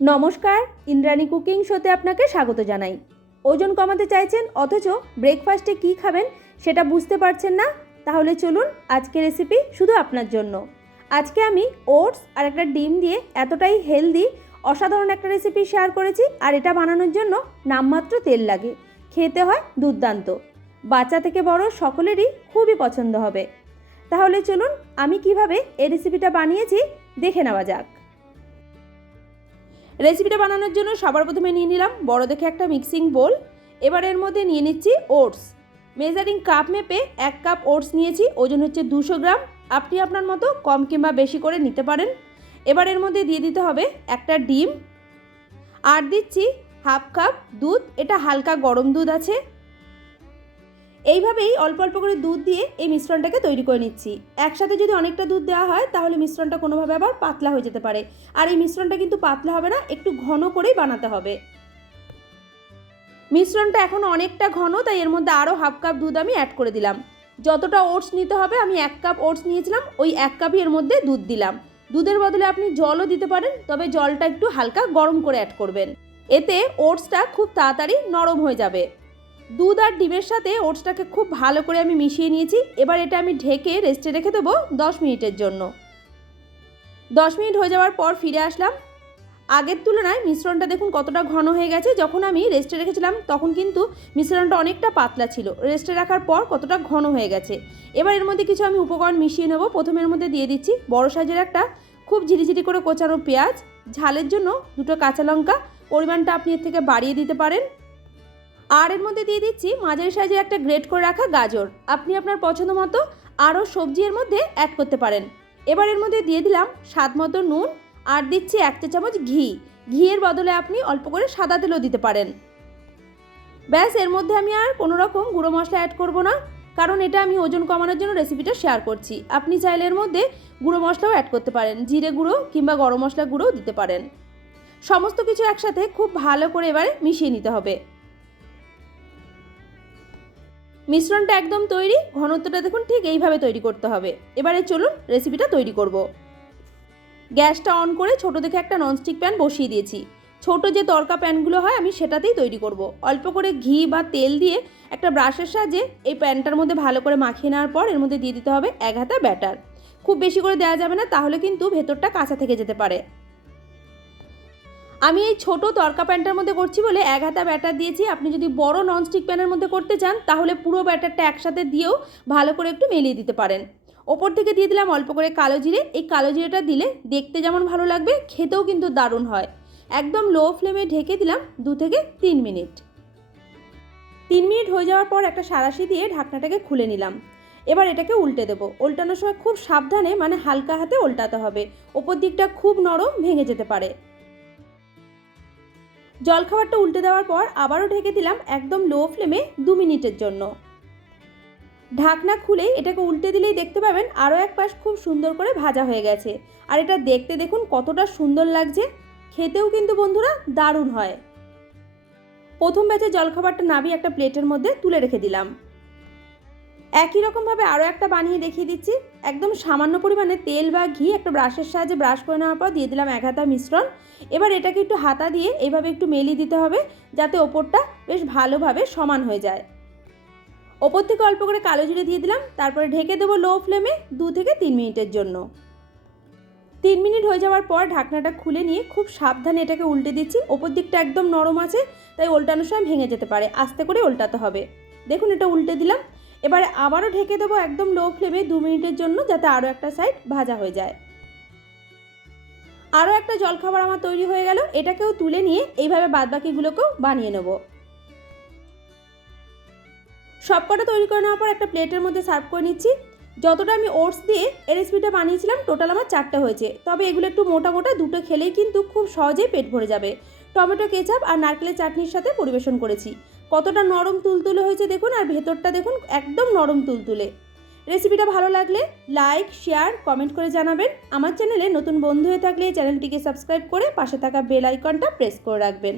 নমস্কার, ইন্দ্রাণী কুকিং শোতে আপনাকে স্বাগত জানাই। ওজন কমাতে চাইছেন, অথচ ব্রেকফাস্টে কী খাবেন সেটা বুঝতে পারছেন না? তাহলে চলুন আজকে রেসিপি শুধু আপনার জন্য। আজকে আমি ওটস আর একটা ডিম দিয়ে এতটাই হেলদি অসাধারণ একটা রেসিপি শেয়ার করেছি আর এটা বানানোর জন্য নামমাত্র তেল লাগে। খেতে হয় দুর্দান্ত। বাচ্চা থেকে বড় সকলেরই খুবই পছন্দ হবে। তাহলে চলুন আমি কীভাবে এই রেসিপিটা বানিয়েছি দেখে নেওয়া যাক। রেসিপিটা বানানোর জন্য সবার প্রথমে নিয়ে নিলাম বড় দেখে একটা মিক্সিং বোল এবার এর মধ্যে নিয়ে নিচ্ছি ওটস মেজারিং কাপ মেপে এক কাপ ওটস নিয়েছি, ওজন হচ্ছে দুশো গ্রাম। আপনি আপনার মতো কম কিংবা বেশি করে নিতে পারেন। এবার এর মধ্যে দিয়ে দিতে হবে একটা ডিম। আর দিচ্ছি হাফ কাপ দুধ, এটা হালকা গরম দুধ আছে। এইভাবেই অল্প অল্প করে দুধ দিয়ে এই মিশ্রণটাকে তৈরি করে নিচ্ছি। একসাথে যদি অনেকটা দুধ দেওয়া হয়, তাহলে মিশ্রণটা কোনোভাবে আবার পাতলা হয়ে যেতে পারে। আর এই মিশ্রণটা কিন্তু পাতলা হবে না, একটু ঘন করেই বানাতে হবে। মিশ্রণটা এখন অনেকটা ঘন, তাই এর মধ্যে আরও হাফ কাপ দুধ আমি অ্যাড করে দিলাম। যতটা ওটস নিতে হবে, আমি এক কাপ ওটস নিয়েছিলাম, ওই এক কাপই এর মধ্যে দুধ দিলাম। দুধের বদলে আপনি জলও দিতে পারেন, তবে জলটা একটু হালকা গরম করে অ্যাড করবেন। এতে ওটসটা খুব তাড়াতাড়ি নরম হয়ে যাবে। দুধ আর ডিমের সাথে ওটসটাকে খুব ভালো করে আমি মিশিয়ে নিয়েছি। এবার এটা আমি ঢেকে রেস্টে রেখে দেবো দশ মিনিটের জন্য। দশ মিনিট হয়ে যাওয়ার পর ফিরে আসলাম। আগের তুলনায় মিশ্রণটা দেখুন কতটা ঘন হয়ে গেছে। যখন আমি রেস্টে রেখেছিলাম, তখন কিন্তু মিশ্রণটা অনেকটা পাতলা ছিল। রেস্টে রাখার পর কতটা ঘন হয়ে গেছে। এবার এর মধ্যে কিছু আমি উপকরণ মিশিয়ে নেব। প্রথমে এর মধ্যে দিয়ে দিচ্ছি বড় সাইজের একটা খুব ঝিরিঝিরি করে কোচানো পেঁয়াজ। ঝালের জন্য দুটো কাঁচা লঙ্কা। পরিমাণটা আপনি এর থেকে বাড়িয়ে দিতে পারেন। আর এর মধ্যে দিয়ে দিচ্ছি মাঝারি সাইজের একটা গ্রেট করে রাখা গাজর। আপনি আপনার পছন্দ মতো আরও সবজি এর মধ্যে অ্যাড করতে পারেন। এবার এর মধ্যে দিয়ে দিলাম স্বাদ মতো নুন আর দিচ্ছি এক চা চামচ ঘি। ঘিয়ের বদলে আপনি অল্প করে সাদা তেলও দিতে পারেন। ব্যাস, এর মধ্যে আমি আর কোনো রকম গুঁড়ো মশলা অ্যাড করব না, কারণ এটা আমি ওজন কমানোর জন্য রেসিপিটা শেয়ার করছি। আপনি চাইলে এর মধ্যে গুঁড়ো মশলাও অ্যাড করতে পারেন, জিরে গুঁড়ো কিংবা গরম মশলা গুঁড়োও দিতে পারেন। সমস্ত কিছু একসাথে খুব ভালো করে এবারে মিশিয়ে নিতে হবে। মিশ্রণটা একদম তৈরি, ঘনত্বটা দেখুন ঠিক এইভাবে তৈরি করতে হবে। এবারে চলুন রেসিপিটা তৈরি করব। গ্যাসটা অন করে ছোট দেখে একটা ননস্টিক প্যান বসিয়ে দিয়েছি। ছোট যে তরকা প্যানগুলো হয়, আমি সেটাতেই তৈরি করব। অল্প করে ঘি বা তেল দিয়ে একটা ব্রাশের সাহায্যে এই প্যানটার মধ্যে ভালো করে মাখিয়ে নেওয়ার পর এর মধ্যে দিয়ে দিতে হবে এক হাতা ব্যাটার। খুব বেশি করে দেওয়া যাবে না, তাহলে কিন্তু ভেতরটা কাঁচা থেকে যেতে পারে। আমি এই ছোট তরকা প্যানটার মধ্যে করছি বলে এক হাতা ব্যাটার দিয়েছি। আপনি যদি বড় ননস্টিক প্যানের মধ্যে করতে চান, তাহলে পুরো ব্যাটারটা একসাথে দিয়েও ভালো করে একটু মেলিয়ে দিতে পারেন। ওপর থেকে দিয়ে দিলাম অল্প করে কালো জিরে। এই কালো জিরেটা দিলে দেখতে যেমন ভালো লাগবে, খেতেও কিন্তু দারুণ হয়। একদম লো ফ্লেমে ঢেকে দিলাম দু থেকে তিন মিনিট। তিন মিনিট হয়ে যাওয়ার পর একটা সারাশি দিয়ে ঢাকনাটাকে খুলে নিলাম। এবার এটাকে উল্টে দেবো। উল্টানোর সময় খুব সাবধানে মানে হালকা হাতে উল্টাতে হবে। ওপর দিকটা খুব নরম ভেঙে যেতে পারে। জলখাবারটা উল্টে দেওয়ার পর আবারও ঢেকে দিলাম একদম লো ফ্লেমে দু মিনিটের জন্য। ঢাকনা খুলেই এটাকে উল্টে দিলেই দেখতে পাবেন আরও এক পাশ খুব সুন্দর করে ভাজা হয়ে গেছে। আর এটা দেখতে দেখুন কতটা সুন্দর লাগছে। খেতেও কিন্তু বন্ধুরা দারুণ হয়। প্রথম ব্যাচে জলখাবারটা নাবি একটা প্লেটের মধ্যে তুলে রেখে দিলাম। একই রকমভাবে আরও একটা বানিয়ে দেখিয়ে দিচ্ছি। একদম সামান্য পরিমাণে তেল বা ঘি একটা ব্রাশের সাহায্যে ব্রাশ করে নেওয়ার পর দিয়ে দিলাম এক হাতা মিশ্রণ। এবার এটাকে একটু হাতা দিয়ে এইভাবে একটু মেলিয়ে দিতে হবে যাতে ওপরটা বেশ ভালোভাবে সমান হয়ে যায়। ওপর থেকে অল্প করে কালো জিরে দিয়ে দিলাম, তারপরে ঢেকে দেবো লো ফ্লেমে দু থেকে তিন মিনিটের জন্য। তিন মিনিট হয়ে যাওয়ার পর ঢাকনাটা খুলে নিয়ে খুব সাবধানে এটাকে উল্টে দিচ্ছি। ওপর দিকটা একদম নরম আছে, তাই উল্টানোর সময় ভেঙে যেতে পারে। আস্তে করে উল্টাতে হবে। দেখুন এটা উল্টে দিলাম। এবারে আবারও ঢেকে দেবো একদম লো ফ্লেমে দু মিনিটের জন্য যাতে আরও একটা সাইড ভাজা হয়ে যায়। আরও একটা জলখাবার আমার তৈরি হয়ে গেল, এটাকেও তুলে নিয়ে এইভাবে বাদবাকিগুলোকেও বানিয়ে নেব। সবকটা তৈরি করে নেওয়ার পর একটা প্লেটের মধ্যে সার্ভ করে নিচ্ছি। যতটা আমি ওটস দিয়ে এই রেসিপিটা বানিয়েছিলাম টোটাল আমার চারটে হয়েছে। তবে এগুলো একটু মোটা মোটা, দুটো খেলেই কিন্তু খুব সহজেই পেট ভরে যাবে। টমেটো কেচাপ আর নারকেলের চাটনির সাথে পরিবেশন করেছি। কতটা নরম তুলতুলে হয়েছে দেখুন, আর ভেতরটা দেখুন একদম নরম তুলতুলে। রেসিপিটা ভালো লাগলে লাইক, শেয়ার, কমেন্ট করে জানাবেন। আমার চ্যানেলে নতুন বন্ধু হয়ে থাকলে চ্যানেলটিকে সাবস্ক্রাইব করে পাশে থাকা বেল আইকনটা প্রেস করে রাখবেন।